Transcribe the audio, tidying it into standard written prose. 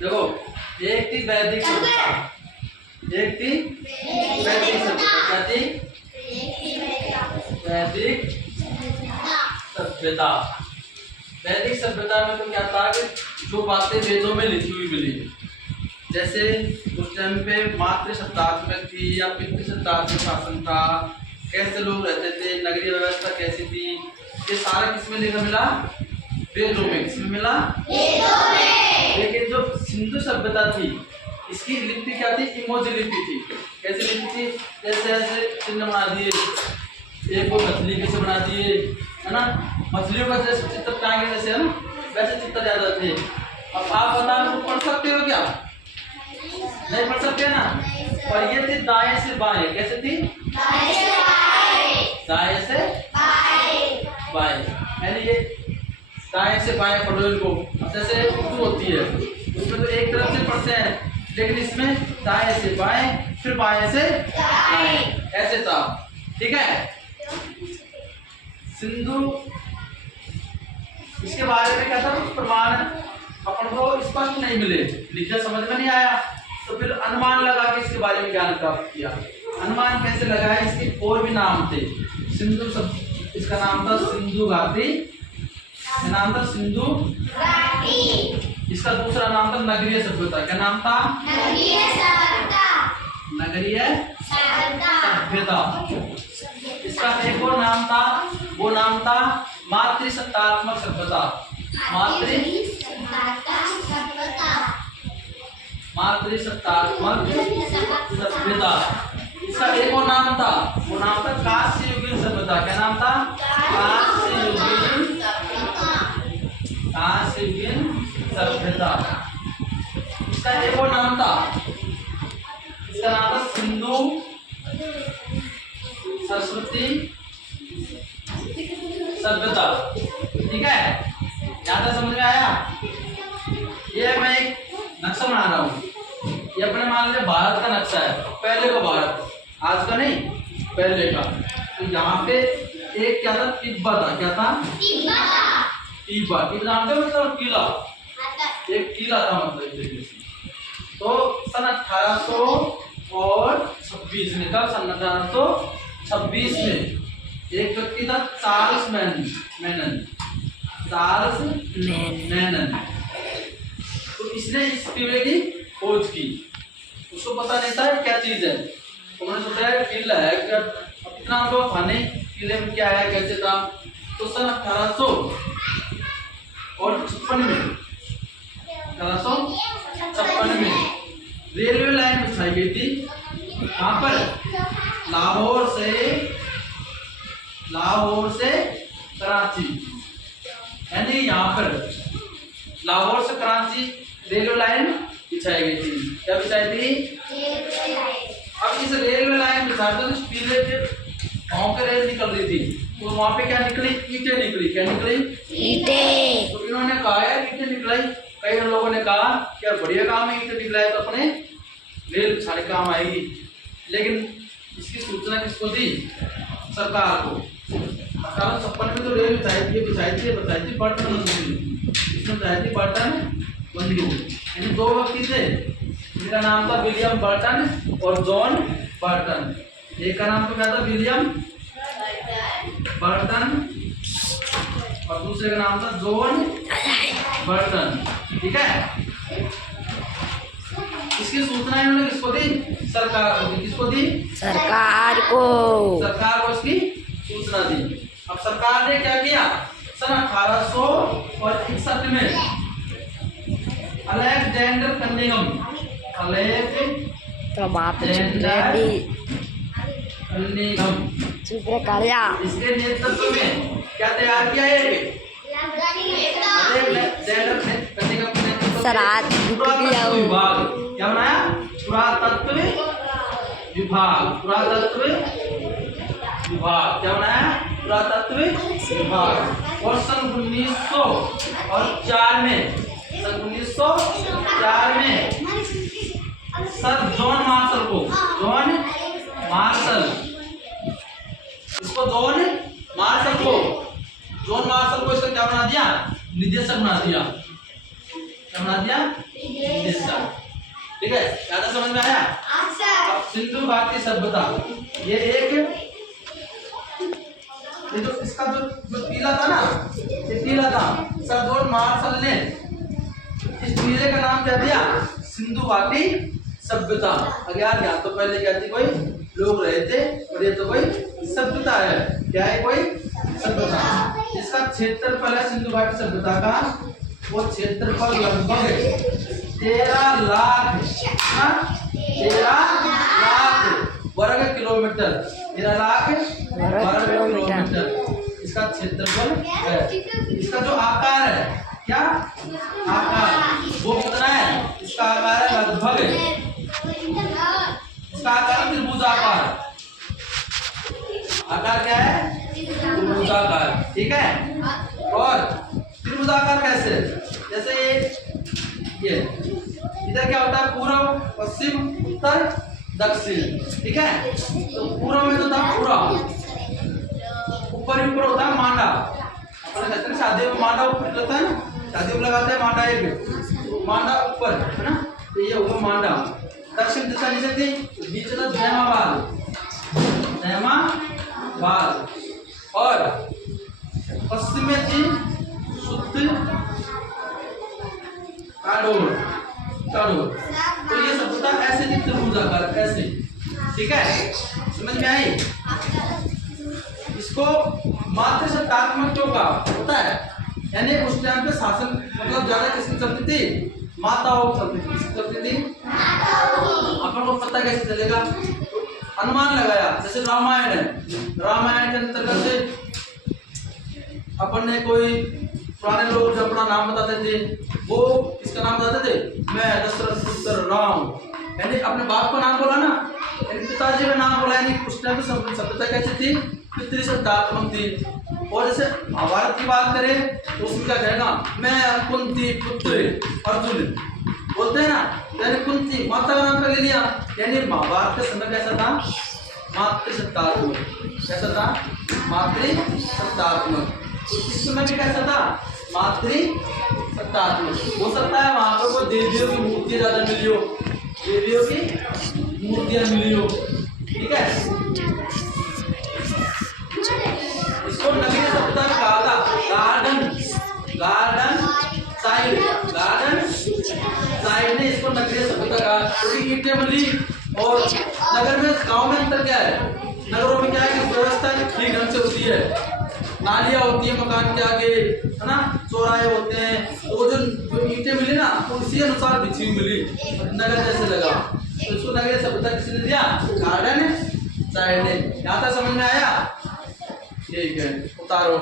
देखो, एक थी वैदिक सभ्यता, एक थी वैदिक सभ्यता, क्या थी? वैदिक सभ्यता। वैदिक सभ्यता में तो क्या था कि जो बातें वेदों में लिखी हुई मिली, जैसे उस टाइम पे मातृसत्तात्मक थी या पितृसत्तात्मक शासन था, कैसे लोग रहते थे, नगरीय व्यवस्था कैसी थी, ये सारा किसमें लिखा मिला? वेदों में। किसमें मिला? वेदों में। लेकिन जो सिंधु सभ्यता थी, इसकी लिपि क्या थी? इमोजी लिपि थी। कैसी लिपि थी? जैसे ऐसे चिन्ह बना दिए, एक वो मछली कैसे बना दिए, है ना, मछलियों का जैसे चित्र टांगे जैसे, है ना, वैसे चित्र ज्यादा थे। अब आप बताओ, पढ़ सकते हो क्या? नहीं पढ़ सकते ना। और ये थी दाएं से बाएं। कैसे थी? दाएं से बाएं। दाएं से बाएं, यानी ये दाएं से बाएं पढ़ो इनको। जैसे उर्दू होती है, उसमें तो एक तरफ से पढ़ते हैं, लेकिन इसमें दाएं से बाएं, फिर बाएं से दाएं, ऐसे था। ठीक है। सिंधु, इसके बारे में क्या था? कुछ प्रमाण अपन को स्पष्ट नहीं मिले, लिखा समझ में नहीं आया, तो फिर अनुमान लगा के इसके बारे में ज्ञान प्राप्त किया। अनुमान कैसे लगाया? इसके और भी नाम थे। सिंधु सब, इसका नाम था सिंधु घाटी, नाम था सिंधु घाटी। इसका दूसरा नाम था नगरीय सभ्यता। क्या नाम था? नगरीय सभ्यता। नगरीय सभ्यता। इसका एक और नाम था, वो नाम था मातृसत्तात्मक सभ्यता। मातृसत्तात्मक सभ्यता। इसका एक और नाम था, वो नाम था कांस्ययुगीन सभ्यता। क्या नाम था? कांस्ययुगीन सभ्यता। इसका एक और नाम था, इसका नाम था सिंधु सरस्वती सभ्यता। ठीक है, यहाँ तक समझ में आया? ये मैं एक नक्शा बना रहा हूँ, ये अपने मान लीजिए भारत का नक्शा है, पहले का भारत, आज का नहीं, पहले का। तो यहाँ पे एक क्या था? तिब्बत था। क्या था? तिब्बत। जानते हो मतलब किला, एक किला था मतलब एक तरीके से। तो सन 1826 में, कब? सन 1826 में एक व्यक्ति था चार्ल्स मेनन। तो इसने इस किले की खोज की। उसको पता नहीं था क्या चीज है, उन्होंने सोचा किला है क्या, अब इतना लोग खाने किले में क्या है, कैसे था। तो सन 1856 में रेलवे लाइन बिछाई गई थी। वहां पर लाहौर से कराची, यानी यहाँ पर लाहौर से कराची रेलवे लाइन बिछाई गई थी। क्या बिछाई थी? अब इस रेलवे लाइन बिछाते तो पीले के गाँव के रेल निकल रही थी, तो वहाँ पे क्या निकली? ईंटें निकली। क्या निकली? ईंटें। तो इन्होंने कहा यार ईंटें निकलाई, कई लोगों ने कहा क्या बढ़िया काम है, ईंटें निकलाए तो अपने रेल बिछाने काम आएगी। लेकिन इसकी सूचना किसको दी? सरकार को। 1856 में तो रेल बिछाई थी बर्टन बंधु, यानी दो व्यक्ति थे, इनका नाम था विलियम बर्टन और जॉन बर्टन। एक का नाम तो क्या था? विलियम बर्टन, और दूसरे का नाम था जॉन बर्टन। ठीक है। इसकी सूचना इन्होंने किसको दी? सरकार को दी। किसको दी? सरकार को इसकी सूचना दी। अब सरकार ने क्या किया? सन 1861 में अलेक्जेंडर कनिंघम, इसके नेतृत्व में क्या तैयार किया है? विभाग क्या बनाया? पुरातत्व विभाग। क्या बनाया? पुरातत्व विभाग। और सन 1904 में सर जॉन मार्शल को इसका क्या बना दिया? निदेशक बना दिया। क्या क्या बना दिया? दिशा। ठीक है, ज्यादा समझ में आया? अब सिंधु घाटी सभ्यता, ये एक ये जो इसका जो टीला था ना, ये टीला था, सर जॉन मार्शल ने इस टीले का नाम क्या दिया? सिंधु घाटी सभ्यता। अज्ञात ज्ञान तो पहले क्या थी? कोई लोग रहे थे, और ये तो कोई सभ्यता है। क्या है? कोई सभ्यता। इसका क्षेत्रफल है सिंधु घाटी सभ्यता का, वो क्षेत्रफल लगभग 13 लाख 13 लाख वर्ग किलोमीटर, 13 लाख वर्ग किलोमीटर इसका क्षेत्रफल है। इसका जो आकार है, क्या आकार, वो कितना है? इसका आकार है लगभग, इसका आकार त्रिभुजाकार। आकार क्या है? त्रिभुजाकार। ठीक है, और त्रिभुजाकार कैसे? जैसे ये इधर क्या होता है? पूर्व, पश्चिम, उत्तर, दक्षिण। ठीक है, तो पूर्व में तो था पूरा, ऊपर ऊपर होता है मांडा। अपन कहते हैं शादी में मांडा ऊपर होता है ना, शादी में लगाते हैं मांडा, एक मांडा ऊपर है ना, तो ये होगा मांडा। दक्षिण दिशा नीचे थी, बीच में जयमाबाद, और पश्चिम में थी शुद्ध काडोर। तो ये सभ्यता ऐसे थी, त्रिभुजाकार ऐसे। ठीक है, समझ में आई? इसको मात्र सत्तात्मक क्यों कहा होता है? यानी उस टाइम पे शासन मतलब ज्यादा किसकी चलती थी? माताओं चलती थी। किसकी चलती थी? अपन को पता कैसे चलेगा? अनुमान लगाया। जैसे रामायण है, रामायण के अंतर्गत अपन ने कोई पुराने लोग जो अपना नाम बताते थे, वो किसका नाम बताते थे? मैं दशरथ पुत्र राम, यानी अपने बाप का नाम बोला ना, यानी पिताजी का नाम बोला। यानी उस टाइम पे सभ्यता कैसी थी? पितृसत्तात्मक थी। और जैसे महाभारत की बात करें तो उसमें क्या कहेगा? मैं कुंती पुत्र अर्जुन बोलते हैं ना, यानी कुंती माता का नाम ले लिया। यानी महाभारत का समय कैसा था? मातृसत्तात्मक। कैसा था? मातृसत्तात्मक। इस समय भी कैसा था? मातृसत्तात्मक। हो सकता है वहां पर कोई देवियों की मूर्तियां ज्यादा मिली हो, देवियों की मूर्तियां मिली हो। ठीक है, इसको नगरीय सभ्यता कहा था। गार्डन साइड ने इसको नगरीय सभ्यता कहा, क्योंकि ईंटें मिली। और नगर में, गांव में अंतर क्या है? नगरों में क्या है कि व्यवस्था ठीक ढंग से होती है, नालियां होती है मकान के आगे, है ना, चौराहे होते हैं। तो जो ईंटें मिली ना, तो उसी अनुसार बिछी हुई मिली, नगर जैसे लगा, तो इसको नगरीय सभ्यता किसने दिया? गार्डन साइड ने। यहाँ तक समझ में आया? ठीक है, उतारो।